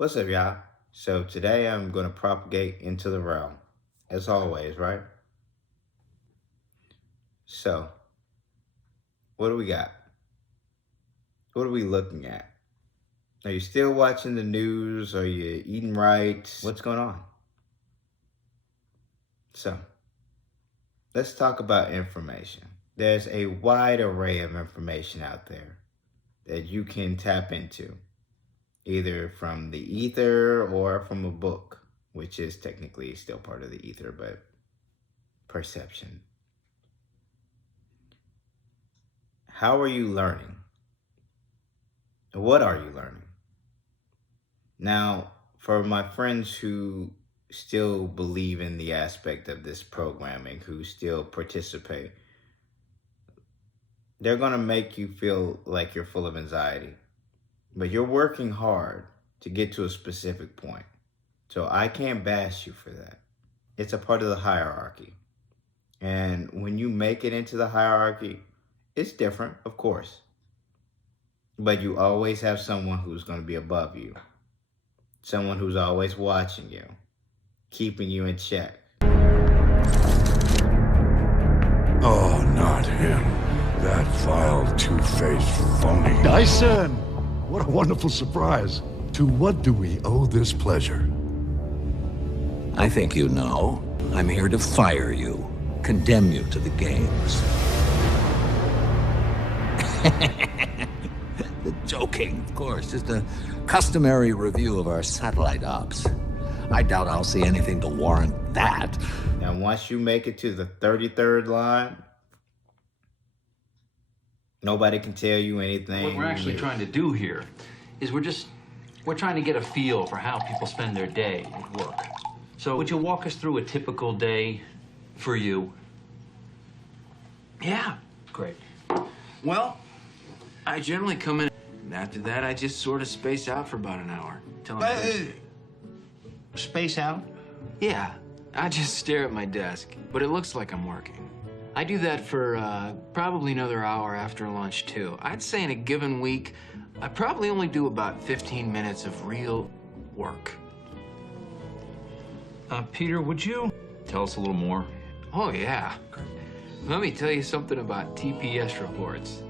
What's up, y'all? So today I'm going to propagate into the realm, as always, right? So, what do we got? What are we looking at? Are you still watching the news? Are you eating right? What's going on? So, let's talk about information. There's a wide array of information out there that you can tap into, either from the ether or from a book, which is technically still part of the ether, but perception. How are you learning? What are you learning? Now, for my friends who still believe in the aspect of this programming, who still participate, they're going to make you feel like you're full of anxiety. But you're working hard to get to a specific point. So I can't bash you for that. It's a part of the hierarchy. And when you make it into the hierarchy, it's different, of course. But you always have someone who's going to be above you. Someone who's always watching you, keeping you in check. Oh, not him. That vile, two-faced phony. Dyson! What a wonderful surprise. To what do we owe this pleasure? I think you know. I'm here to fire you, condemn you to the games. The joking, of course, just a customary review of our satellite ops. I doubt I'll see anything to warrant that. Now, once you make it to the 33rd line, nobody can tell you anything. What we're actually trying to do here is we're trying to get a feel for how people spend their day at work. So would you walk us through a typical day for you? Yeah. Great. Well, I generally come in, and after that, I just sort of space out for about an hour. Space out? Yeah, I just stare at my desk, but it looks like I'm working. I do that for probably another hour after lunch, too. I'd say in a given week, I probably only do about 15 minutes of real work. Peter, would you tell us a little more? Oh, yeah. Let me tell you something about TPS reports.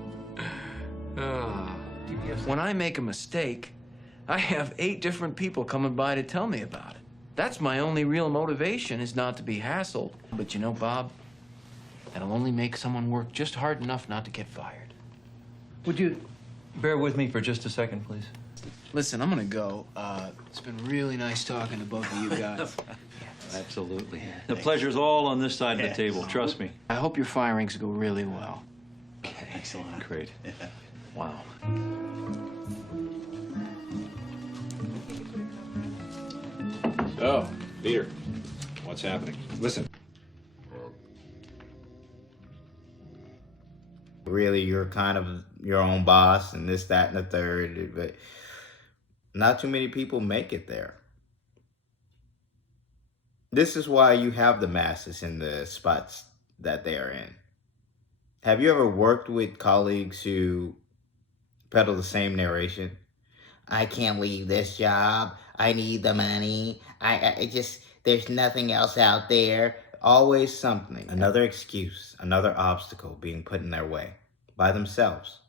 When I make a mistake, I have 8 different people coming by to tell me about it. That's my only real motivation, is not to be hassled. But you know, Bob, that'll only make someone work just hard enough not to get fired. Would you bear with me for just a second, please? Listen, I'm gonna go. It's been really nice talking to both of you guys. Absolutely. The pleasure's all on this side of the table, trust me. I hope your firings go really well. Excellent. Great. Wow. So, Peter, what's happening? Listen. Really, you're kind of your own boss and this, that, and the third, but not too many people make it there. This is why you have the masses in the spots that they are in. Have you ever worked with colleagues who peddle the same narration? I can't leave this job. I need the money. There's nothing else out there. Always something. Another excuse, another obstacle being put in their way by themselves.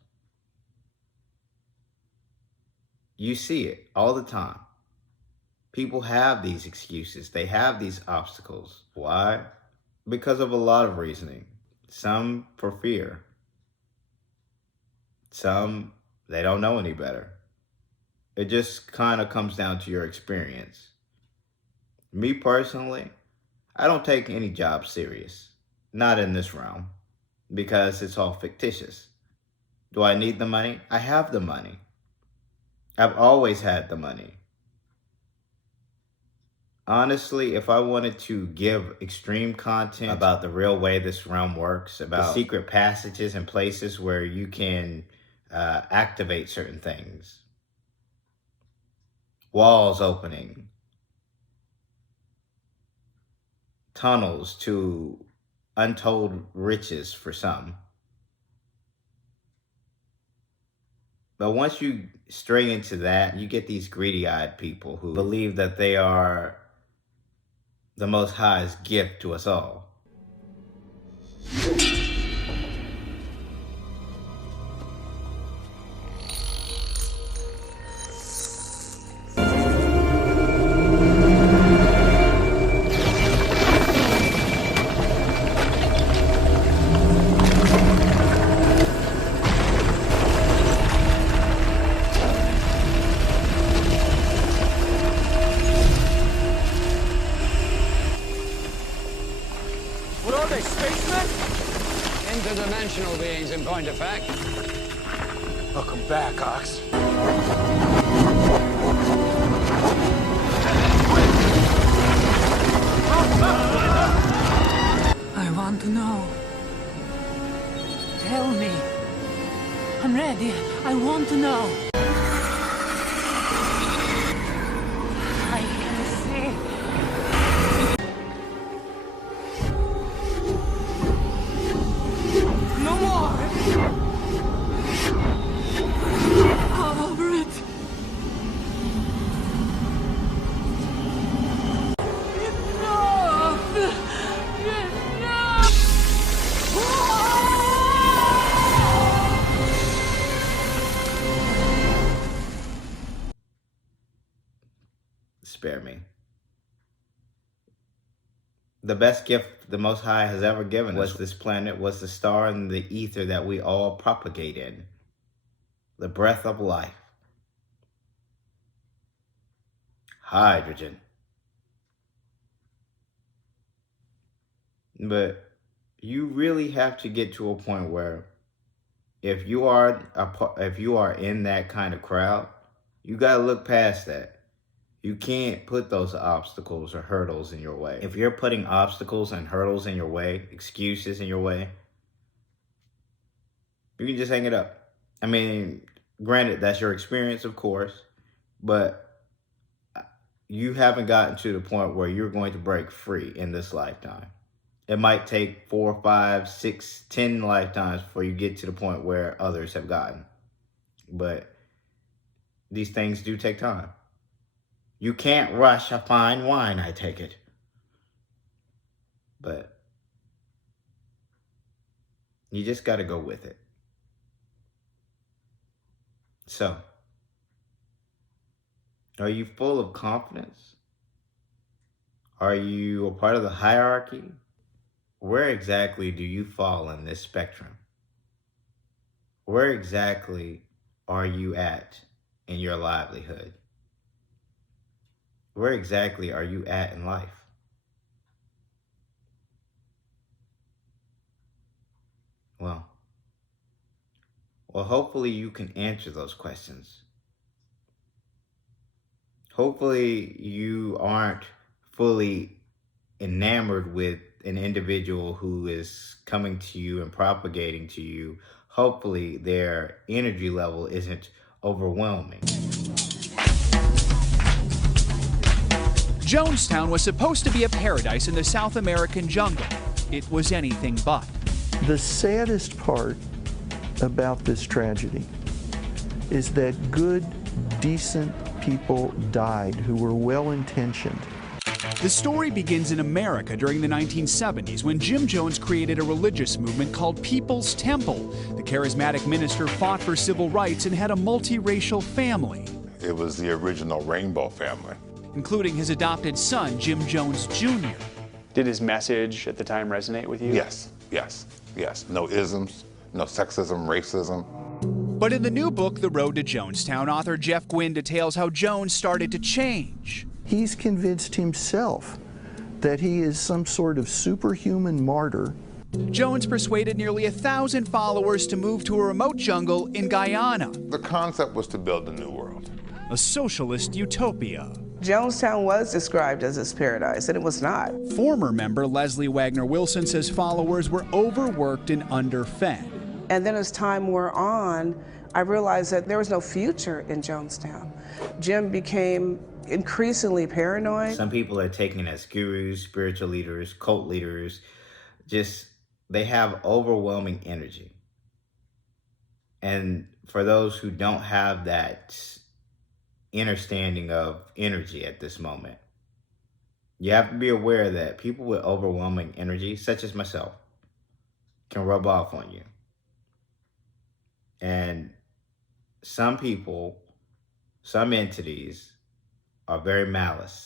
You see it all the time. People have these excuses. They have these obstacles. Why? Because of a lot of reasoning. Some for fear. Some, they don't know any better. It just kind of comes down to your experience. Me personally, I don't take any job serious. Not in this realm. Because it's all fictitious. Do I need the money? I have the money. I've always had the money. Honestly, if I wanted to give extreme content about the real way this realm works, about the secret passages and places where you can activate certain things, walls opening, tunnels to untold riches for some, But once you stray into that, you get these greedy-eyed people who believe that they are the Most High's gift to us all. What are they, spacemen? Interdimensional beings, in point of fact. Welcome back, Ox. I want to know. Tell me. I'm ready. I want to know. I can see. No more! I'm over it. Enough! Enough! Spare me. The best gift the Most High has ever given us, this planet, was the star and the ether that we all propagate in. The breath of life. Hydrogen. But you really have to get to a point where if you are in that kind of crowd, you got to look past that. You can't put those obstacles or hurdles in your way. If you're putting obstacles and hurdles in your way, excuses in your way, you can just hang it up. I mean, granted, that's your experience, of course, but you haven't gotten to the point where you're going to break free in this lifetime. It might take 4, 5, 6, 10 lifetimes before you get to the point where others have gotten. But these things do take time. You can't rush a fine wine, I take it. But you just got to go with it. So, are you full of confidence? Are you a part of the hierarchy? Where exactly do you fall in this spectrum? Where exactly are you at in your livelihood? Where exactly are you at in life? Well, hopefully you can answer those questions. Hopefully you aren't fully enamored with an individual who is coming to you and propagating to you. Hopefully their energy level isn't overwhelming. Jonestown was supposed to be a paradise in the South American jungle. It was anything but. The saddest part about this tragedy is that good, decent people died who were well-intentioned. The story begins in America during the 1970s when Jim Jones created a religious movement called People's Temple. The charismatic minister fought for civil rights and had a multiracial family. It was the original Rainbow family, including his adopted son, Jim Jones Jr. Did his message at the time resonate with you? Yes, yes, yes. No isms, no sexism, racism. But in the new book, The Road to Jonestown, author Jeff Gwynne details how Jones started to change. He's convinced himself that he is some sort of superhuman martyr. Jones persuaded nearly 1,000 followers to move to a remote jungle in Guyana. The concept was to build a new world. A socialist utopia. Jonestown was described as his paradise, and it was not. Former member Leslie Wagner Wilson says followers were overworked and underfed. And then as time wore on, I realized that there was no future in Jonestown. Jim became increasingly paranoid. Some people are taken as gurus, spiritual leaders, cult leaders. They have overwhelming energy. And for those who don't have that understanding of energy at this moment, you have to be aware that people with overwhelming energy, such as myself, can rub off on you. And some people, some entities are very malevolent.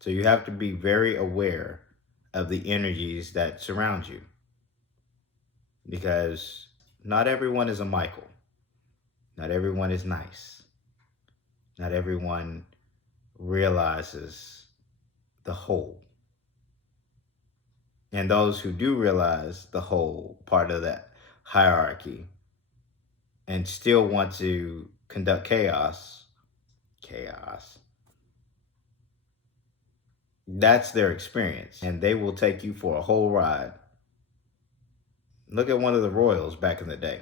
So you have to be very aware of the energies that surround you. Because not everyone is a Michael. Not everyone is nice. Not everyone realizes the whole. And those who do realize the whole part of that hierarchy and still want to conduct chaos, that's their experience, and they will take you for a whole ride. Look at one of the royals back in the day.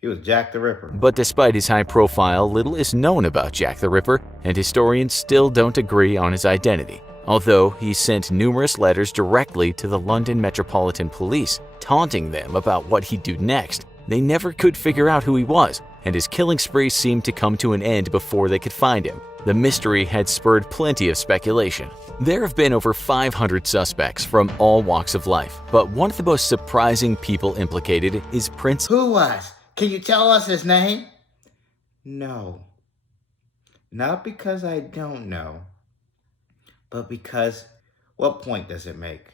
He was Jack the Ripper. But despite his high profile, little is known about Jack the Ripper, and historians still don't agree on his identity. Although he sent numerous letters directly to the London Metropolitan Police, taunting them about what he'd do next, they never could figure out who he was, and his killing spree seemed to come to an end before they could find him. The mystery had spurred plenty of speculation. There have been over 500 suspects from all walks of life, but one of the most surprising people implicated is Prince. Who was? Can you tell us his name? No. Not because I don't know, but because what point does it make?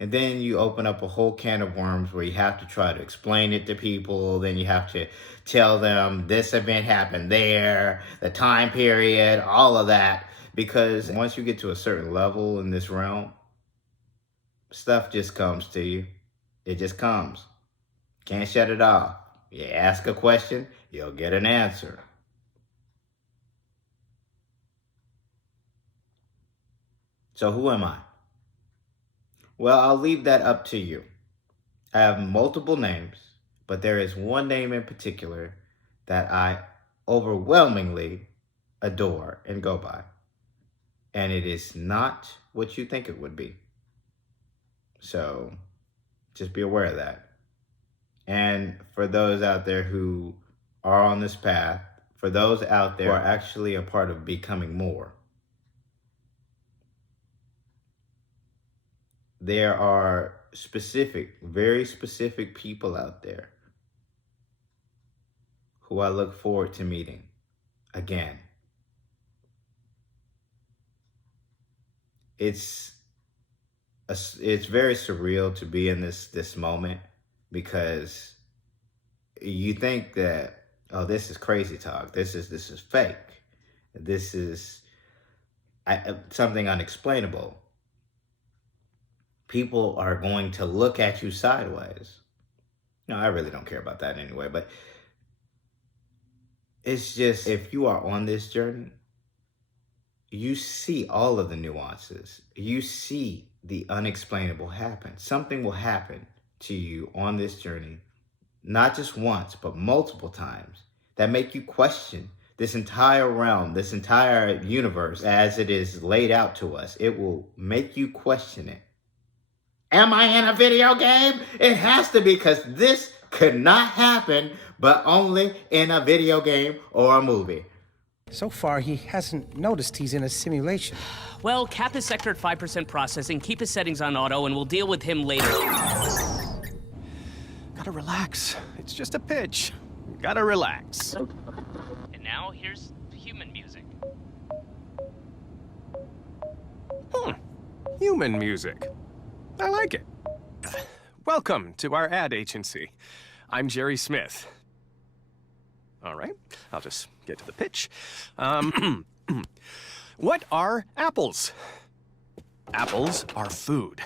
And then you open up a whole can of worms where you have to try to explain it to people. Then you have to tell them this event happened there, the time period, all of that. Because once you get to a certain level in this realm, stuff just comes to you. It just comes. Can't shut it off. You ask a question, you'll get an answer. So who am I? Well, I'll leave that up to you. I have multiple names, but there is one name in particular that I overwhelmingly adore and go by. And it is not what you think it would be. So just be aware of that. And for those out there who are on this path, for those out there who are actually a part of becoming more, there are specific, very specific people out there who I look forward to meeting again. It's very surreal to be in this moment, because you think that, oh, this is crazy talk. This is fake. This is something unexplainable. People are going to look at you sideways. No, I really don't care about that anyway, but it's just, if you are on this journey, you see all of the nuances. You see the unexplainable happen. Something will happen to you on this journey, not just once, but multiple times, that make you question this entire realm, this entire universe as it is laid out to us. It will make you question it. Am I in a video game? It has to be, because this could not happen, but only in a video game or a movie. So far, he hasn't noticed he's in a simulation. Well, cap his sector at 5% processing, keep his settings on auto, and we'll deal with him later. Gotta relax. It's just a pitch. Gotta relax. And now, here's human music. Human music. I like it. Welcome to our ad agency. I'm Jerry Smith. All right, I'll just get to the pitch. What are apples? Apples are food.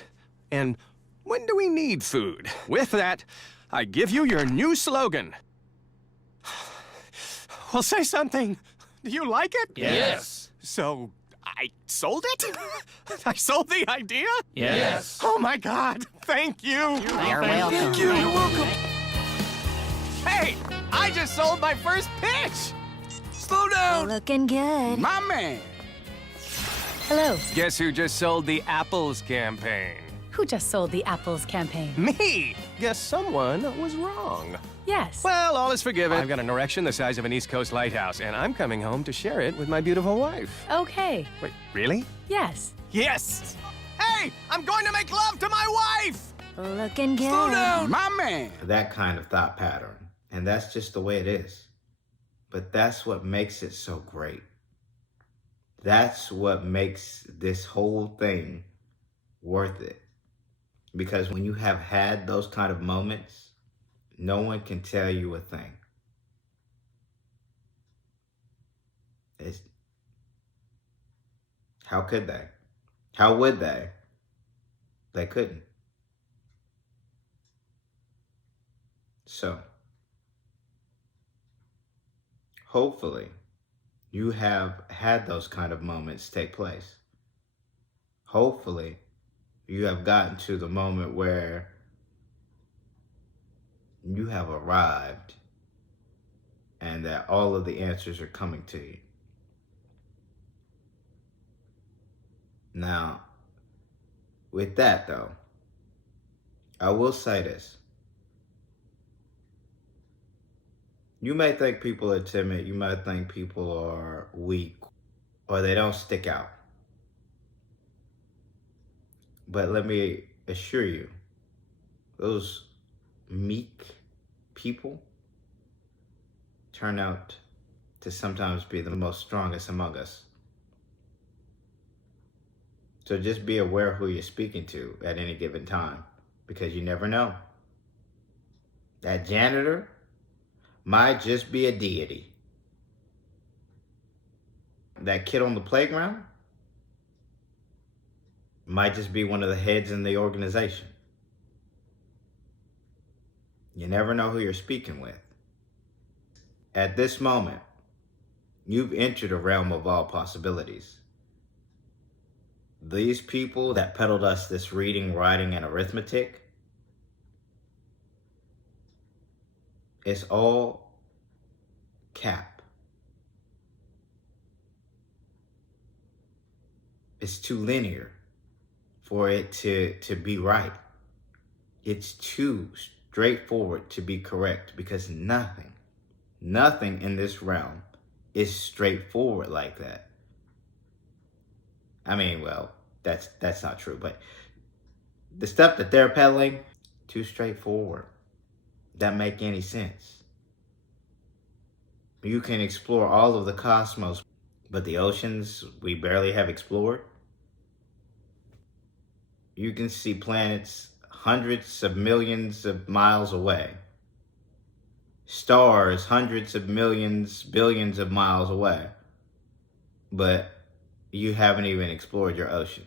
And when do we need food? With that, I give you your new slogan. Well, say something. Do you like it? Yes. So, I sold it? I sold the idea? Yes. Oh my God, thank you. You're welcome. Thank you, you're welcome. Hey, I just sold my first pitch. Slow down. Looking good. My man. Hello. Guess who just sold the Apples campaign? Who just sold the Apples campaign? Me! Guess someone was wrong. Yes. Well, all is forgiven. I've got an erection the size of an East Coast lighthouse, and I'm coming home to share it with my beautiful wife. Okay. Wait, really? Yes. Yes! Hey! I'm going to make love to my wife! Looking good. Slow down! My man! That kind of thought pattern. And that's just the way it is. But that's what makes it so great. That's what makes this whole thing worth it. Because when you have had those kind of moments, no one can tell you a thing. How could they? How would they? They couldn't. So, hopefully, you have had those kind of moments take place. Hopefully, you have gotten to the moment where you have arrived and that all of the answers are coming to you. Now, with that though, I will say this. You may think people are timid, you might think people are weak, or they don't stick out. But let me assure you, those meek people turn out to sometimes be the most strongest among us. So just be aware who you're speaking to at any given time, because you never know. That janitor might just be a deity. That kid on the playground might just be one of the heads in the organization. You never know who you're speaking with. At this moment, you've entered a realm of all possibilities. These people that peddled us this reading, writing, and arithmetic, it's all cap. It's too linear for it to be right. It's too straightforward to be correct, because nothing in this realm is straightforward like that. I mean, well, that's not true, but the stuff that they're peddling, too straightforward. Doesn't make any sense. You can explore all of the cosmos, but the oceans we barely have explored. You can see planets hundreds of millions of miles away. Stars hundreds of millions, billions of miles away. But you haven't even explored your ocean.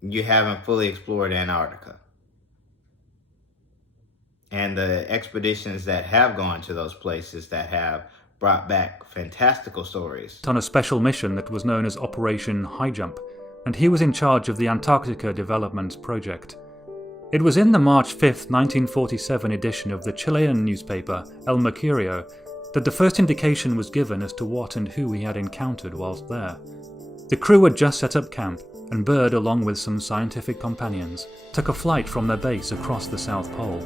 You haven't fully explored Antarctica. And the expeditions that have gone to those places that have brought back fantastical stories. On a special mission that was known as Operation HIGHJUMP, and he was in charge of the Antarctica Development Project. It was in the March 5th, 1947 edition of the Chilean newspaper El Mercurio that the first indication was given as to what and who he had encountered whilst there. The crew had just set up camp, and Byrd, along with some scientific companions, took a flight from their base across the South Pole.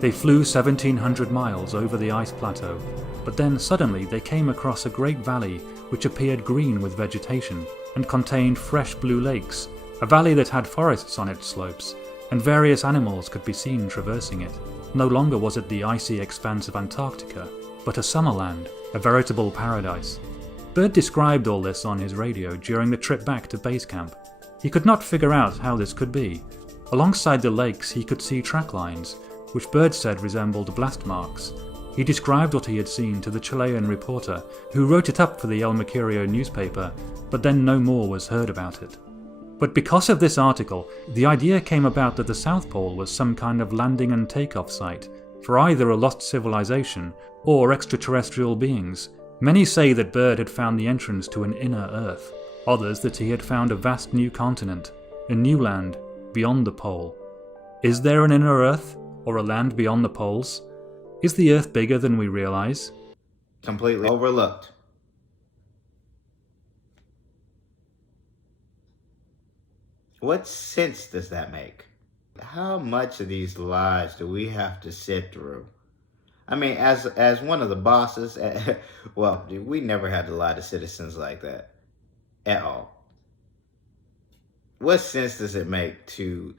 They flew 1,700 miles over the ice plateau, but then suddenly they came across a great valley which appeared green with vegetation and contained fresh blue lakes, a valley that had forests on its slopes, and various animals could be seen traversing it. No longer was it the icy expanse of Antarctica, but a summerland, a veritable paradise. Byrd described all this on his radio during the trip back to base camp. He could not figure out how this could be. Alongside the lakes he could see track lines, which Byrd said resembled blast marks. He described what he had seen to the Chilean reporter, who wrote it up for the El Mercurio newspaper, but then no more was heard about it. But because of this article, the idea came about that the South Pole was some kind of landing and takeoff site for either a lost civilization or extraterrestrial beings. Many say that Byrd had found the entrance to an inner Earth, others that he had found a vast new continent, a new land beyond the pole. Is there an inner Earth, or a land beyond the poles? Is the Earth bigger than we realize? Completely overlooked. What sense does that make? How much of these lies do we have to sit through? I mean, as one of the bosses, well, we never had to lie to citizens like that at all. What sense does it make to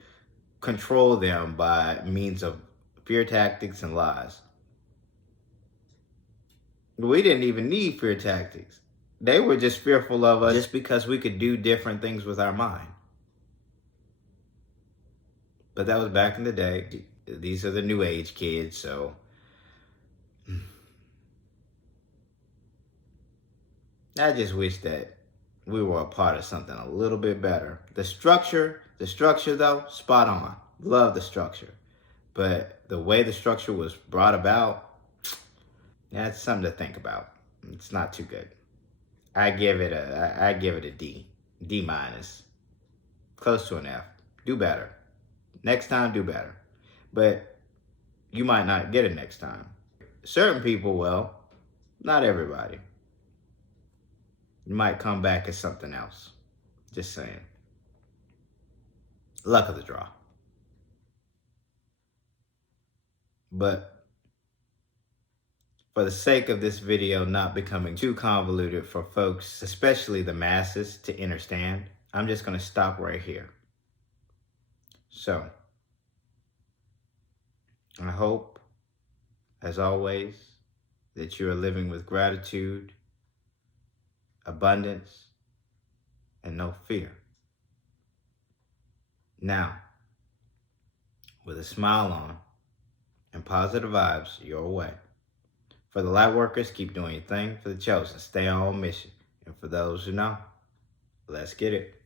control them by means of fear tactics and lies? We didn't even need fear tactics. They were just fearful of us just because we could do different things with our mind. But that was back in the day. These are the new age kids, so I just wish that we were a part of something a little bit better. The structure though, spot on. Love the structure. But the way the structure was brought about, that's something to think about. It's not too good. I give it a D. D minus. Close to an F. Do better. Next time, do better. But you might not get it next time. Certain people will. Not everybody. You might come back as something else. Just saying. Luck of the draw. But for the sake of this video not becoming too convoluted for folks, especially the masses, to understand, I'm just going to stop right here. So, I hope, as always, that you are living with gratitude, abundance, and no fear. Now, with a smile on and positive vibes your way. For the light workers, keep doing your thing. For the chosen, stay on mission. And for those who know, let's get it.